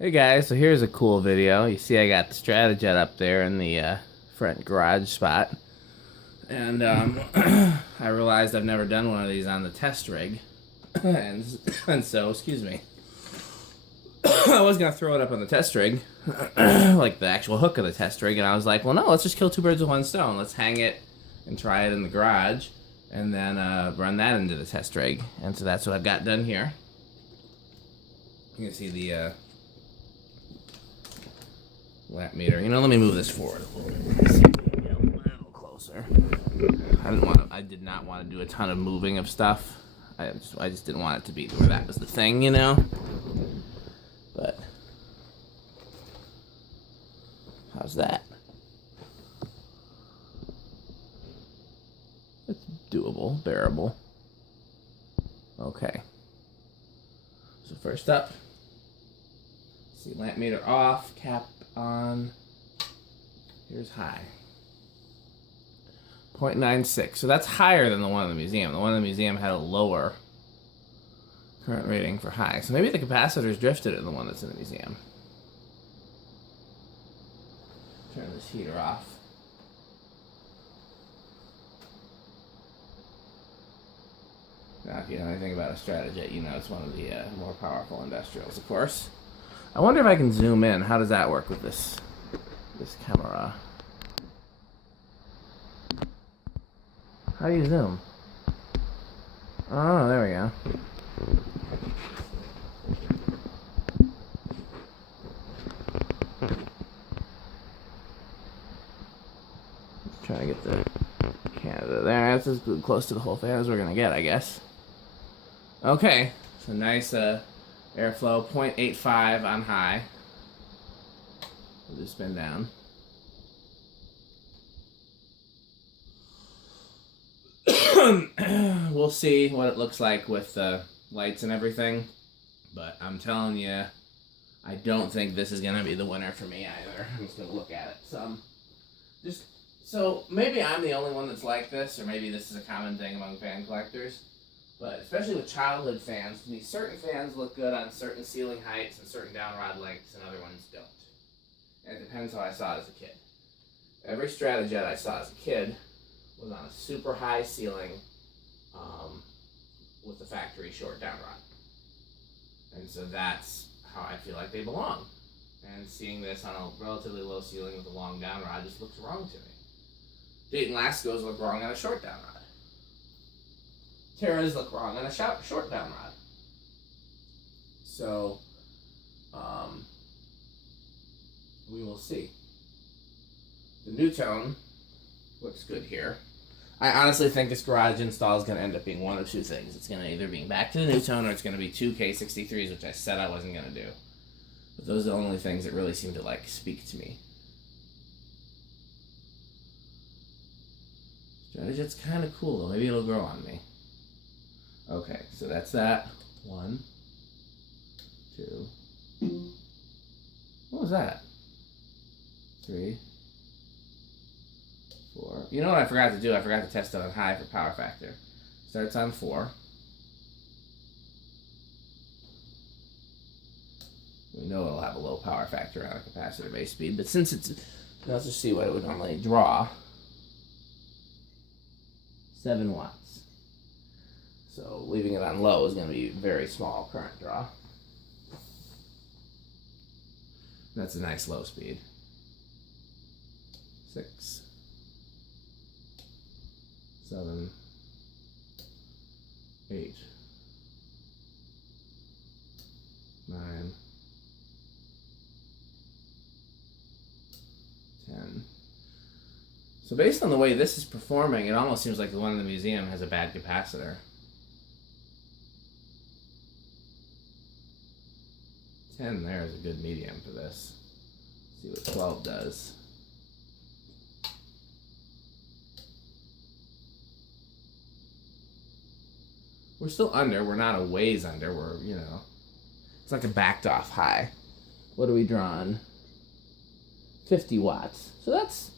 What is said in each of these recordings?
Hey guys, so here's a cool video. You see I got the Strato-Jet up there in the front garage spot. And I realized I've never done one of these on the test rig. and so, excuse me. I was going to throw it up on the test rig, like the actual hook of the test rig, and I was like, well no, let's just kill two birds with one stone. Let's hang it and try it in the garage, and then run that into the test rig. And so that's what I've got done here. You can see the watt meter. You know, let me move this forward a little bit. A little closer. I did not want to do a ton of moving of stuff. I just didn't want it to be where that was the thing, you know. But how's that? It's doable, bearable. Okay. So first up, see lamp meter off, cap on. Here's high. 0.96. So that's higher than the one in the museum. The one in the museum had a lower current rating for high. So maybe the capacitors drifted in the one that's in the museum. Turn this heater off. Now, if you know anything about a Strato-Jet, you know it's one of the more powerful industrials, of course. I wonder if I can zoom in. How does that work with this camera? How do you zoom? Oh, there we go. Just trying to get the Canada there. That's as close to the whole thing as we're gonna get, I guess. Okay, so nice airflow, 0.85 on high. We'll just spin down. We'll see what it looks like with the lights and everything, but I'm telling you, I don't think this is gonna be the winner for me either. I'm just gonna look at it. So maybe I'm the only one that's like this, or maybe this is a common thing among fan collectors. But especially with childhood fans, to me, certain fans look good on certain ceiling heights and certain down rod lengths, and other ones don't. And it depends how I saw it as a kid. Every Strato-Jet I saw as a kid was on a super high ceiling with the factory short down rod. And so that's how I feel like they belong. And seeing this on a relatively low ceiling with a long down rod just looks wrong to me. Dayton Lascos look wrong on a short down rod. Terras look wrong on a short down rod. So, we will see. The new tone looks good here. I honestly think this garage install is going to end up being one of two things. It's going to either be back to the new tone, or it's going to be two K63s, which I said I wasn't going to do. But those are the only things that really seem to, like, speak to me. Strato-Jet's kind of cool, though. Maybe it'll grow on me. Okay, so that's that. 1, 2. What was that? 3, 4. You know what I forgot to do? I forgot to test it on high for power factor. Starts on 4. We know it'll have a low power factor on a capacitor base speed, but since it's, let's just see what it would normally draw. 7 watts. So leaving it on low is going to be very small current draw. That's a nice low speed. 6, 7, 8, 9, 10. So based on the way this is performing, it almost seems like the one in the museum has a bad capacitor. 10 there is a good medium for this. Let's see what 12 does. We're still under. We're not a ways under. We're, you know, it's like a backed off high. What are we drawing? 50 watts. So that's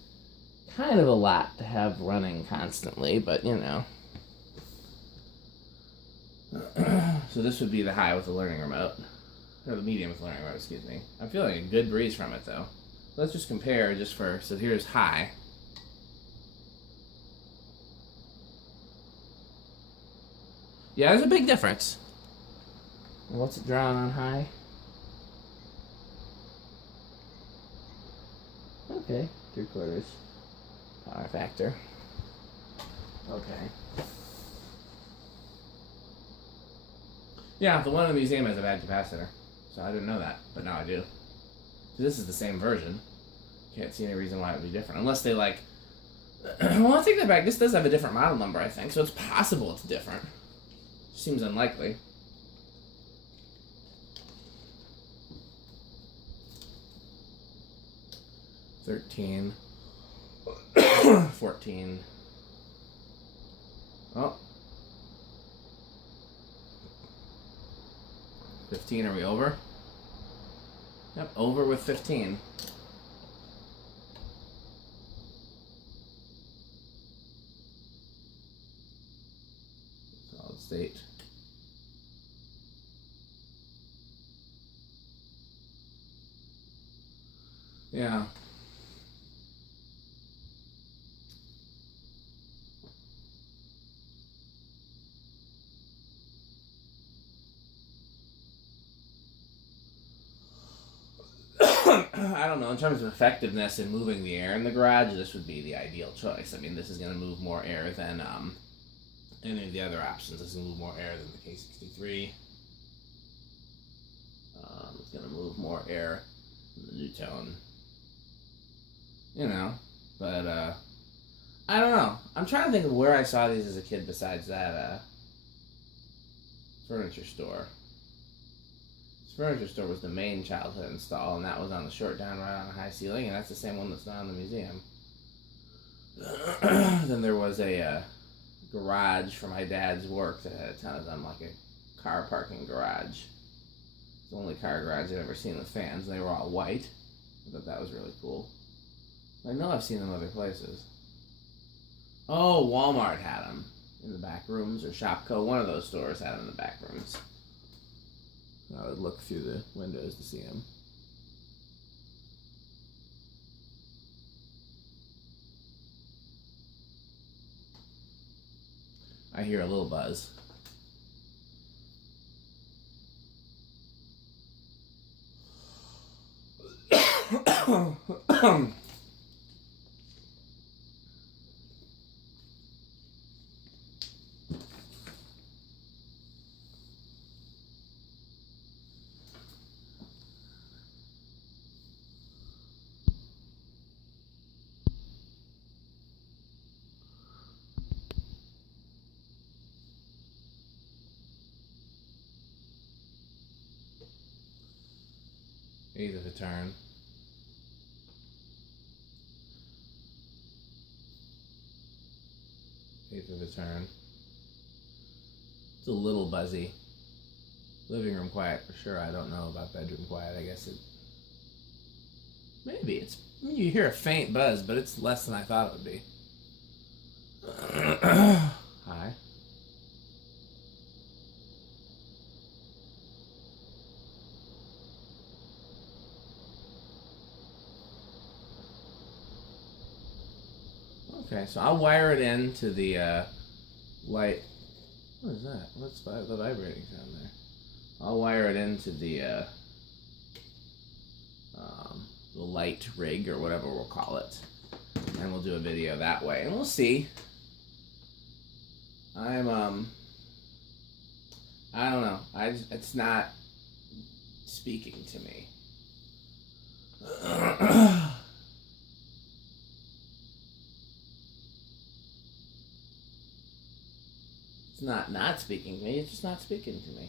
kind of a lot to have running constantly, but you know. So this would be the high with the learning remote. or the medium flaring mode, excuse me. I'm feeling a good breeze from it though. Let's just compare just for, so here's high. Yeah, there's a big difference. What's it drawing on high? Okay, 3/4 power factor. Okay. Yeah, the one in the museum has a bad capacitor. So I didn't know that, but now I do. So this is the same version. Can't see any reason why it would be different. Unless they like... Well, I'll take that back. This does have a different model number, I think. So it's possible it's different. Seems unlikely. $13. 14. Oh. 15, are we over? Yep, over with 15. Solid state. Yeah. I don't know, in terms of effectiveness in moving the air in the garage, this would be the ideal choice. I mean, this is going to move more air than any of the other options. This is going to move more air than the K63. It's going to move more air than the Newtone. You know, but I don't know. I'm trying to think of where I saw these as a kid besides that furniture store. Furniture store was the main childhood install, and that was on the short down right on a high ceiling, and that's the same one that's not in the museum. Then there was a garage for my dad's work that had a ton of them, like a car parking garage. It's the only car garage I've ever seen with fans, and they were all white. I thought that was really cool. I know I've seen them other places. Oh, Walmart had them in the back rooms, or Shopko. One of those stores had them in the back rooms. I would look through the windows to see him. I hear a little buzz. Eighth of a turn. Eighth of a turn. It's a little buzzy. Living room quiet for sure. I don't know about bedroom quiet. I guess it... Maybe. It's... You hear a faint buzz, but it's less than I thought it would be. Hi. Okay, so I'll wire it into the light. What is that? What's the vibrating sound there? I'll wire it into the light rig or whatever we'll call it, and we'll do a video that way, and we'll see. I don't know. It's not speaking to me. It's not speaking to me, it's just not speaking to me.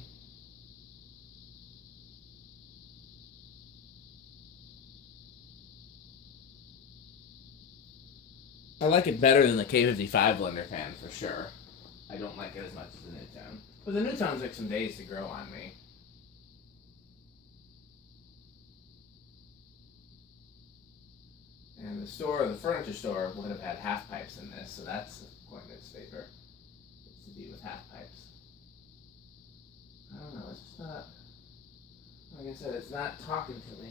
I like it better than the K55 Blenderfan for sure. I don't like it as much as the Newtone. But the Newtone took some days to grow on me. And the furniture store would have had half pipes in this, so that's quite its favor. It's to be with half pipes. I don't know, it's just not... Like I said, it's not talking to me.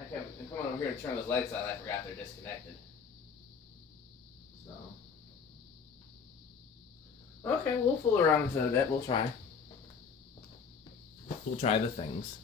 I'm coming over here to turn those lights on. I forgot they're disconnected. So. Okay, we'll fool around with it a bit. We'll try. We'll try the things.